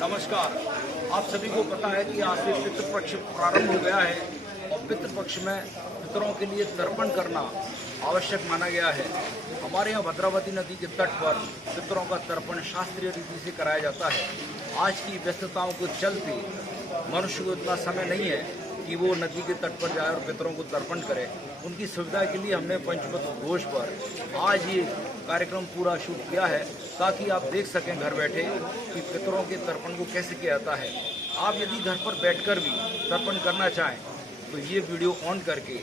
नमस्कार। आप सभी को पता है कि आज से पितृपक्ष प्रारंभ हो गया है और पितृपक्ष में पितरों के लिए तर्पण करना आवश्यक माना गया है। हमारे यहाँ भद्रावती नदी के तट पर पितरों का तर्पण शास्त्रीय रीति से कराया जाता है। आज की व्यस्तताओं को चलते मनुष्य को इतना समय नहीं है कि वो नदी के तट पर जाए और पितरों को तर्पण करे। उनकी सुविधा के लिए हमने पंचपत्र घोष पर आज ये कार्यक्रम पूरा शूट किया है ताकि आप देख सकें घर बैठे कि पितरों के तर्पण को कैसे किया जाता है। आप यदि घर पर बैठकर भी तर्पण करना चाहें तो ये वीडियो ऑन करके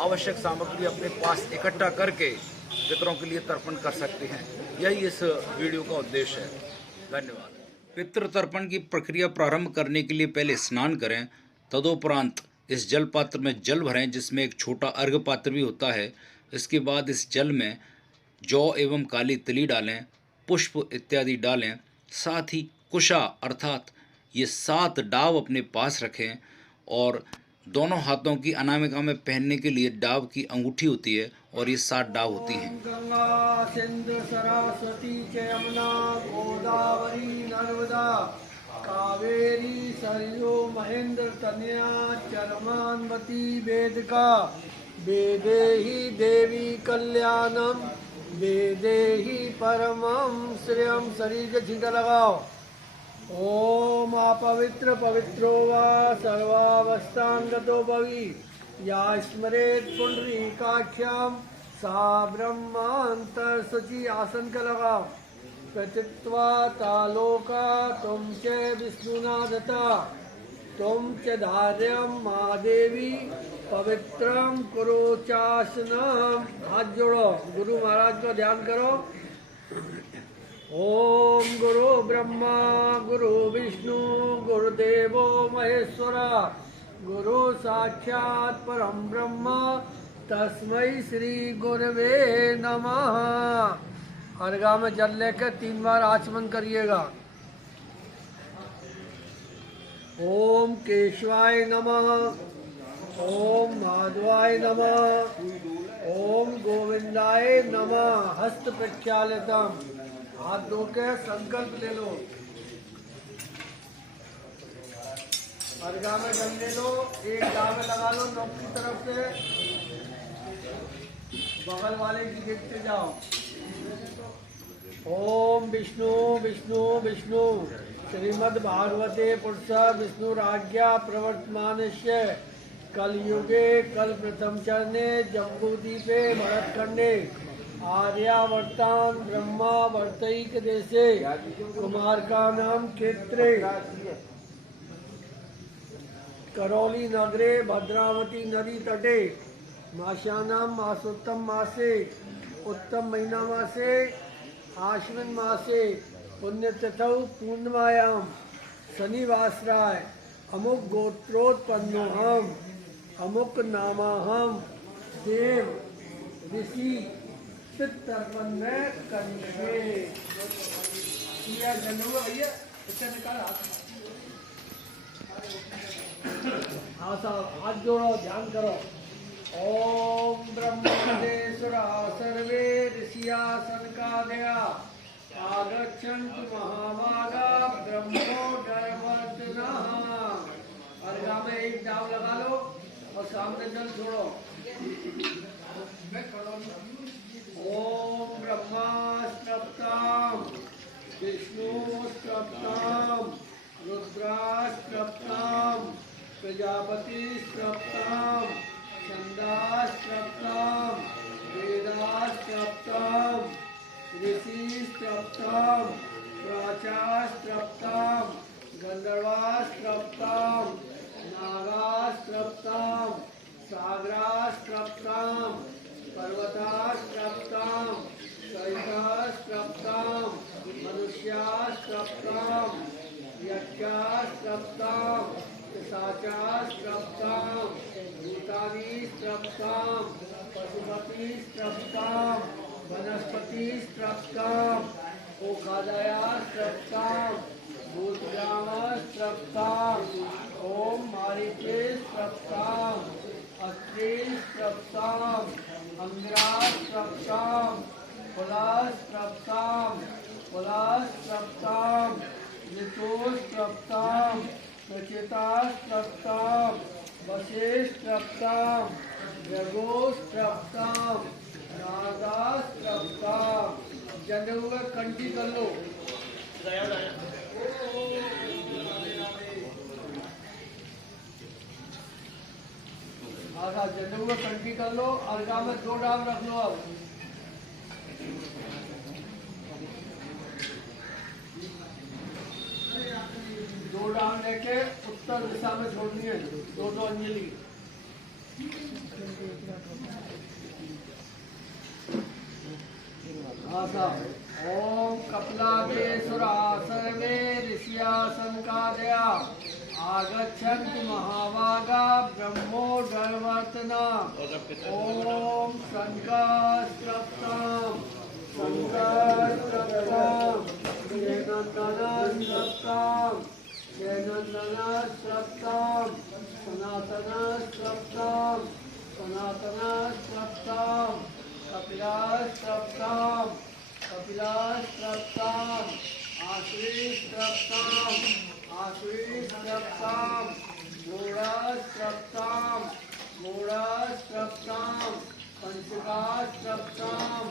आवश्यक सामग्री अपने पास इकट्ठा करके पितरों के लिए तर्पण कर सकते हैं। यही इस वीडियो का उद्देश्य है। धन्यवाद। पितृ तर्पण की प्रक्रिया प्रारंभ करने के लिए पहले स्नान करें, तदोपरांत इस जल पात्र में जल भरें जिसमें एक छोटा अर्घ पात्र भी होता है। इसके बाद इस जल में जौ एवं काली तिली डालें, पुष्प इत्यादि डालें। साथ ही कुशा अर्थात ये 7 डाव अपने पास रखें और दोनों हाथों की अनामिका में पहनने के लिए डाव की अंगूठी होती है और ये 7 डाव होती हैं। गंगा सिंधु सरस्वती च यमुना गोदावरी नर्मदा कावेरी सरयू महेंद्र तनया चरमानवती वेदिका वेदेहि देवी कल्याणम वेदेहि परमं श्रेयम। शरीर के छींटा लगाओ। ओम अपवित्र पवित्रो वा सर्वावस्थांगतो भवी या स्मरेत पुंडरीकाख्यां सा ब्रह्मांतर शुचि। आसन का लगाओ। प्रचित्वा तालोका तुम च विष्णुना दत्ता तुम च धार्यम महादेवी पवित्रम कुरु चासनम। हाथ जोड़ो, गुरु महाराज का ध्यान करो। ओम गुरु ब्रह्मा गुरु विष्णु गुरुदेवो महेश्वरा गुरु साक्षात परम ब्रह्म तस्मै श्री गुरवे नमः। अर्घा में जल लेकर 3 बार आचमन करिएगा। ओम केशवाय नमः, ओम माधवाय नमः, ओम गोविंदाय नमः। हस्त प्रक्षालितम। हाथ धो के संकल्प ले लो। अर्घा में जल ले लो। एक दाव में लगा लो नोक की तरफ से, बगल वाले की देखते जाओ। ओम विष्णु विष्णु विष्णु श्रीमद् भागवते पुरुष विष्णुराज्ञा प्रवर्तमानस्य कलयुगे कल प्रथम चरणे जम्बूद्वीपे भरतखंडे आर्यावर्तान ब्रह्मा वर्तैक देशे कुमार का नाम क्षेत्रे करौली नगरे भद्रावती नदी तटे मासानाम मासोत्तम मासे उत्तम महीना मासे आश्विन मासे पुण्यतिथौ पूर्णिमायाम शनिवासराय अमुक गोत्रोत्पन्नोहम अमुक नामाहम देव ऋषि तर्पण में करिए। भैया इससे निकाल हाथ जोड़ो, ध्यान करो। ओम ब्रह्मदेशुरा सर्वे ऋषिया सनकादया आगच्छन्तु महाभागा ब्रह्मो डरवर्धनः। अर्घा में एक दाव लगा लो और सामने जल छोड़ो। ओम ब्रह्मास्त्रप्ताम विष्णुस्त्रप्ताम रुद्रास्त्रप्ताम प्रजापतिस्त्रप्ताम छंदास्त्रप्ताम वेदास्त्रप्ताम ऋषिस्त्रप्ताम प्राचास्त्रप्ताम गंधर्वास्त्रप्ताम नागास्त्रप्ताम सागरास्त्रप्ताम पर्वतास्त्रप्ताम सहितास्त्रप्ताम मनुष्यास्त्रप्ताम यक्षास्त्रप्ताम पिशाचास्त्रप्ताम भूतानीस्त्रप्ताम पशुपतिस्त्रप्ताम वनस्पतिस्त्रप्ताम ओखादयास्त्रप्ताम भूतग्रामस्त्रप्ताम ओम मारीचेस्त्रप्ताम अस्त्रेस्त्रप्ताम अंग्रास्त्रप्ताम फलास्त्रप्ताम फलास्त्रप्ताम ऋतोस्त्रप्तां प्रचितास्त्रप्तां वशेस्त्रप्तां जगोस्त्रप्तां नागास्त्रप्तां। जने हुए कंठी कर लो। आधा जने हुए कंठी कर लो। अर्घा में 2 डाल रख लो। अब दो डाल लेके उत्तर दिशा में छोड़नी है। 2 अंजलि। ओम कपिलादेशुरासने ऋष्यासन का दया आगच्छन्तु महाभागा ब्रह्मोर्धर्वर्तना। ओम शंकास्त्रप्तां शंकास्त्रप्तां जयनन्दनस्त्रप्तां जयनन्दनस्त्रप्तां सनातनस्त्रप्तां सनातनस्त्रप्तां कपिलास्त्रप्तां कपिलास्त्रप्तां आश्रीस्त्रप्तां आश्रीस्त्रप्तां मूढास्त्रप्तां मूढास्त्रप्तां पंचकास्त्रप्तां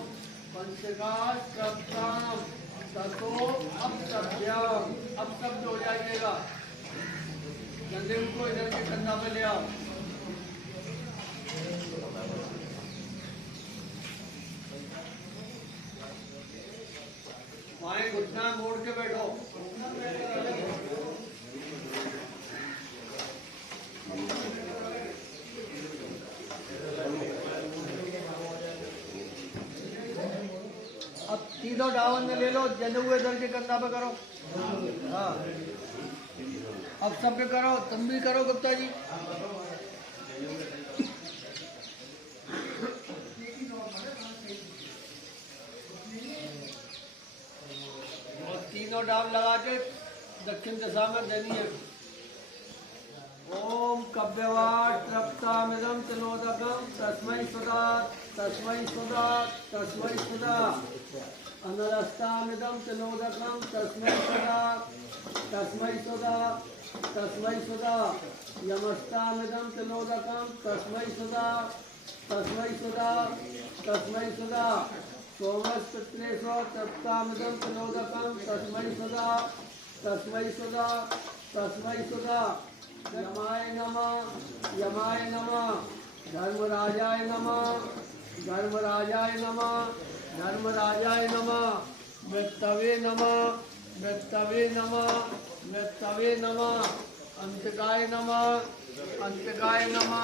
पंचकास्त्रप्तां ततो अपसभ्यां। अब शब्द हो जाइएगा। गंदे को इधर के कंधा पे ले आओ। वहीं घुटना मोड़ के बैठो। अब तीनों डावन में ले लो। जने हुए दर के कंधा पे करो। हाँ अब सबके करो। तुम भी करो गुप्ता जी। और तीनों डाव लगा के दक्षिण दिशा में देनी है। ओम कव्यवाट तृप्तामिदं तनोदकं तस्मै सुधा तस्मै सुधा तस्मै सुधा। अनरस्तामिदं तनोदकं तस्मै सुधा तस्मै सुधा तस्मै सुधा। यमस्तामिदं तनोदकं तस्मै सुधा तस्मै सुधा तस्मै सुधा। सोमस्पित्रेषु तृप्तामिदं तनोदकं तस्मै सुधा तस्मै सुधा तस्मै सुधा। यमाय नमः यमाय नमः। धर्मराजाय नमः धर्मराजाय नमः धर्मराजाय नमः। मृत्यवे नमः मृत्यवे नमः मृत्यवे नमः। अंतकाय नमः अंतकाय नमः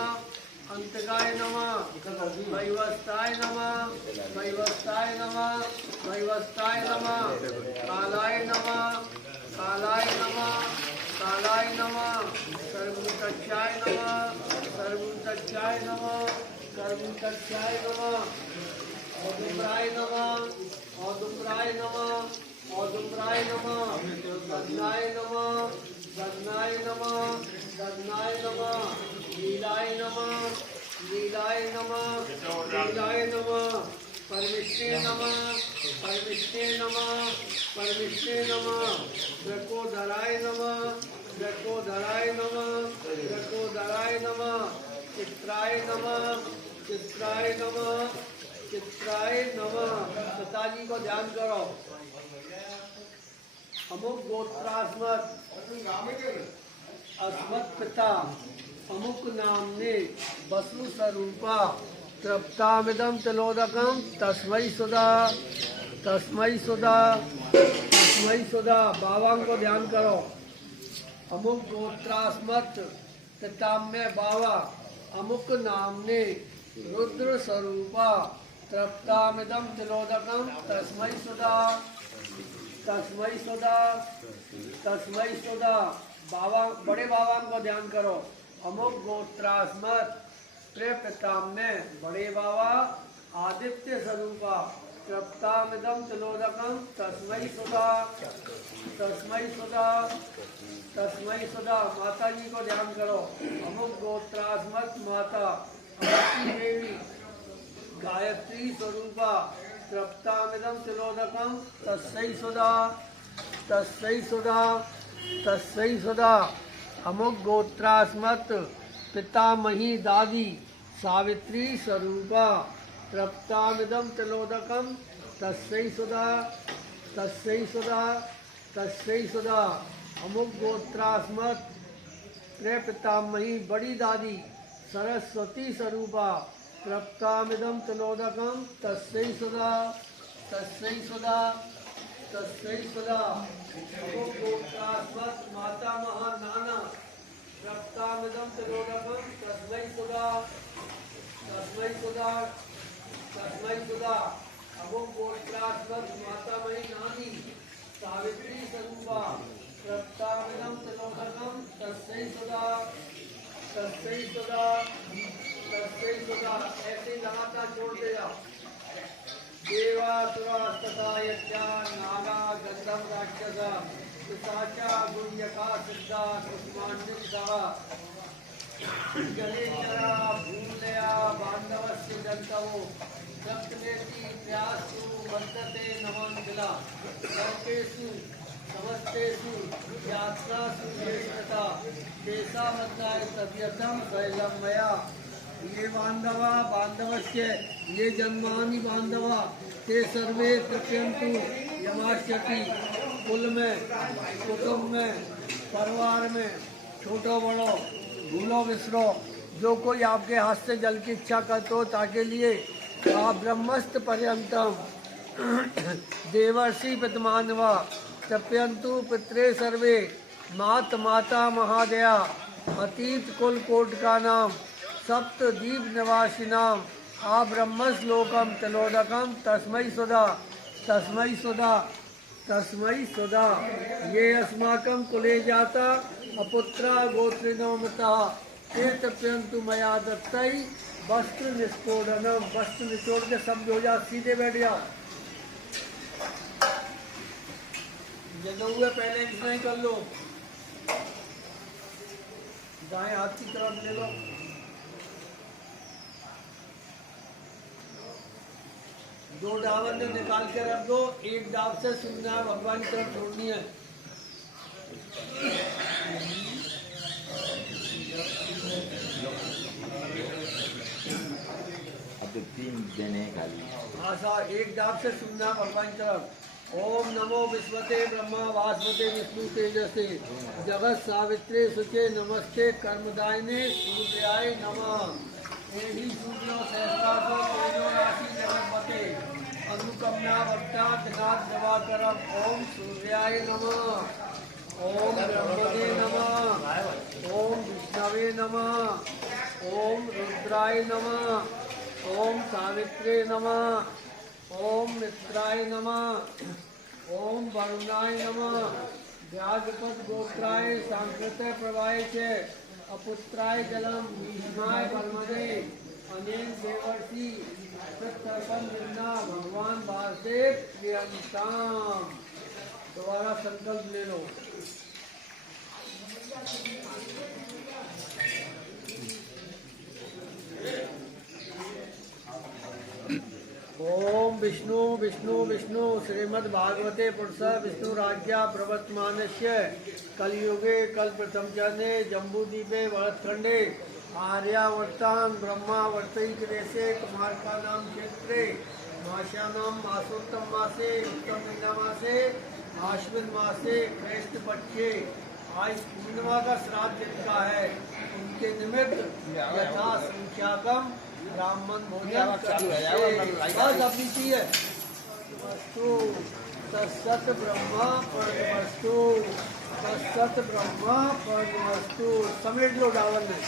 अंतकाय नमः। वैवस्ताय नमः वैवस्ताय नमः वैवस्ताय नमः। कालाय नमः कालाय नमः कालाय नमः। सर्वमुखक्षाय नमः सर्वमुखक्षाय नमः सर्वमुखक्षाय नमः। औदुम्बराय नमः औदुम्बराय नमः औदुम्बराय नमः। गगनाय नमः गगनाय नमः गगनाय नमः। लीलाय नमः लीलाय नमः लीलाय नमः। परमिष्णे नमः परमिष्णे नमः परमिष्णे नमः। ग्रकोधराय नमः ग्रकोधराय नमः ग्रकोधराय नमः। चित्राय नमः चित्राय नमः चित्राय नमः। पिताजी को ध्यान करो। अमुक गोत्रास्मत अस्मत् पिता अमुक नामने वसु स्वरूपा तृप्तामिदं तिलोदकं तस्मै सुधा तस्मै सुधा तस्मै सुधा। बाबा को ध्यान करो। अमुक गोत्रास्मत पिता में बाबा अमुक नामने रुद्र स्वरूपा तृप्तामिदं तिलोदकं तस्मै सुधा तस्मै सुधा तस्मै सुधा। बाबा बड़े बाबा को ध्यान करो। अमुक गोत्रास्मत पिता में बड़े बाबा आदित्य स्वरूपा तृप्तामिदं तिलोदकं तस्मै सुधा तस्मै सुधा तस्मै सुधा। माता जी को ध्यान करो। अमुक गोत्रास्मत माता अमृति देवी गायत्री स्वरूपा तृप्तामिदं तिलोदकं तस्मै सुधा तस्मै सुधा तस्मै सुधा अमुक गोत्रास्मत् पितामही दादी सावित्री स्वरूपा तृप्तामिदं तिलोदकं तस्मै सुधा तस्मै सुधा तस्मै सुधा अमुक गोत्रास्मत् प्रपितामही बड़ी दादी सरस्वती स्वरूपा तृप्तामिदं तिलोदकं तस्मै सुधा तस्मै सुधा तस्मै सुधा अमुक गोत्रास्मत् माता महानाना तृप्तामिदं तिलोदकं तस्मै सुधा तस्मै सुधा तस्मै सुधा अमुक गोत्रास्मत् माता मही नानी सावित्री स्वरूपा तृप्तामिदं तिलोदकं तस्मै सुधा तस्मै सुधा तस्मै सुधा। ऐसे लगातार जोड़ते जाओ। देवासुरास्तथा यज्ञा नागा गंधम राक्षस पिशाचा गुण्यका सिद्धा कुष्माण्डिका जलेचरा भूलया बांधवस्य जंतवो सप्तमेति प्यासु वर्तते नमोऽखिला सर्वेषु समस्तेषु यात्रासु श्रेष्ठता तेषामध्याय तव्यतं शैलं मया। ये बांधवा बांधवस्य ये जन्मानि बांधवा ते सर्वे तृप्यन्तु यमाश्यति। कुल में कुटुंब में परिवार में छोटो बड़ो भूलो विसरो जो कोई आपके हाथ से जल की इच्छा करते हो ताके लिए आप ब्रह्मस्त पर्यंतम देवर्षि पितमानवा तप्यंतु पित्रे सर्वे मात माता महादया अतीत कुल कोट का नाम सप्त दीप निवासी नाम आ ब्रह्मश्लोकम तिलोदकम तस्मै सुधा तस्मै सुधा तस्मै सुधा। ये अस्माकं कुले जाता अपुत्रा गोत्रिणो मता ते तप्यन्तु मया दत्तै वस्त्र निष्कोडनम। वस्त्र निचोड़ के सब हो जा, सीधे बैठ जाओ। जगह पहले इतना ही कर लो। दाएं हाथ की तरफ ले लो। दो डाबर ने निकाल के रख दो। एक डाब से सुनना भगवान की तरफ छोड़नी है। अब तो 3 देने हैं खाली। हाँ साहब, एक डाब से सुनना भगवान की तरफ। ओम नमो विश्वते ब्रह्मा वासवते विष्णु तेजसे जगत सावित्रे शुचे नमस्ते कर्मदायिने सूर्याय नमः। एहि सूर्यो सहस्रासो तेजो राशि जगतपते अनुकम्या वक्ता जनाद दिवाकरम। ओम सूर्याय नमः। ओम ब्रह्मणे नमः। ओम विष्णवे नमः। ओम रुद्राय नमः। ओम सावित्रे नमः। ओम मित्राय नमः। ओम वरुणाय नमः। व्याजपद गोत्राय सांकृत्य प्रवाय च अपुत्राय जलम भीष्माय बलमदे अनेन देवर्षि तत्तर्पण वृंदा भगवान वासुदेव प्रियंताम। दोबारा संकल्प ले लो। ओम विष्णु विष्णु विष्णु श्रीमद् भागवते पुरुष विष्णु राज्ञा प्रवर्तमानस्य कलयुगे कल्पप्रथम चरणे जम्बूद्वीपे भरतखंडे आर्यावर्तां ब्रह्मावर्तैकदेशे कुमारका नाम क्षेत्रे मास्यानां मासोत्तम मासे उत्तम मीनामासे आश्विन मासे कृष्ण पक्षे आज पूर्णिमा का श्राद्ध जिनका है उनके निमित्त यथा संख्याकम ब्राह्मण भोजन बस अपनी चाहिए वस्तु तत्सत ब्रह्मा परमस्तु तत्सत ब्रह्मा परमस्तु। समेट लो डावर में।